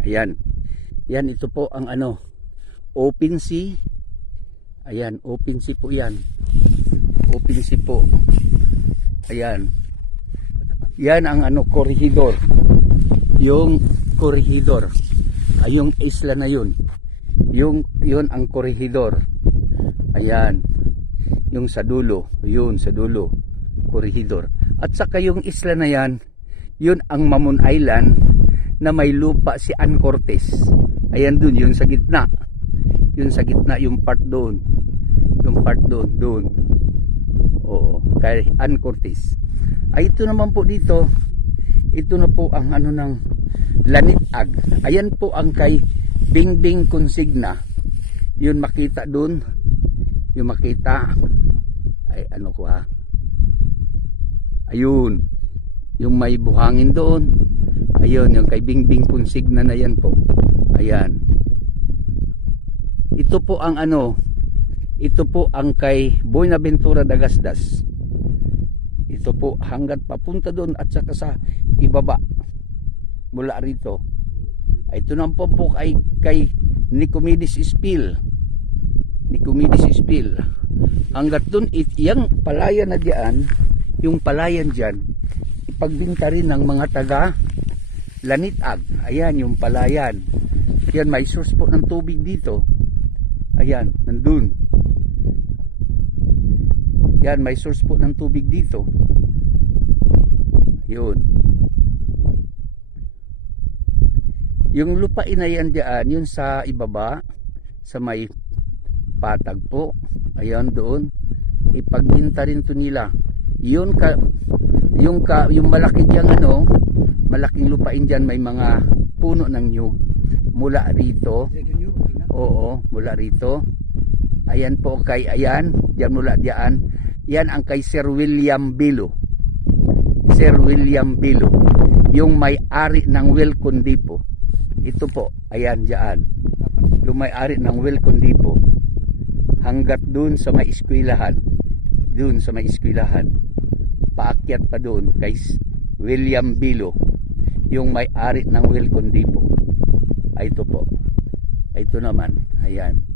Ayan. Yan, ito po ang ano, open sea. Ayan, open sea po yan. Open sea po. Ayan. Yan ang ano, corregidor. Yung corregidor. Ay, yung isla na yun. Yun ang corregidor. Ayan. Yung sa dulo. Yun, sa dulo. Corregidor. At saka yung isla na yan, yun ang Mamon Island na may lupa si Ann Cortez. Ayan dun, yun sa gitna. Yun sa gitna, yung part doon. Yung part doon. Oo, kay Ann Cortez. Ay, ito naman po dito. Ito na po ang ano ng Lanitag. Ayan po ang kay Bingbing Consigna. Yun makita doon. Yung makita. Ay, ano ko ha. Ayun. Yung may buhangin doon. Ayun, yung kay Bingbing Consigna na yan po. Ayan. Ito po ang ano, ito po ang kay Buenaventura Dagasdas. Ito po hanggat papunta doon at saka sa ibaba mula rito. Ito naman po kay Nicomedes Spill. Nicomedes Spill. Hanggat doon, yung palayan na diyan, yung palayan diyan, ipagbinta rin ng mga taga Lanitag. Ayan, yung palayan. Yan, may source po ng tubig dito. Ayan, nandun. Yan, may source po ng tubig dito. Yun. Yung lupain na yan dyan, yun sa ibaba, sa may patag po. Ayan, doon. Ipagbinta rin to nila. Yun yung malaki dyan ano, malaking lupain dyan, may mga puno ng nyug mula rito. Oo, mula rito. Ayan po kay, ayan, dyan mula dyan. Yan ang kay Sir William Bilo. Sir William Bilo, yung may-ari ng Welcome Depot. Ito po, ayan dyan. Yung may-ari ng Welcome Depot. Hanggat dun sa may eskwelahan. Dun sa may eskwelahan. Paakyat pa dun kay William Bilo, yung may-ari ng Welcome Depot. Ay, ito po. Ito naman, ayan.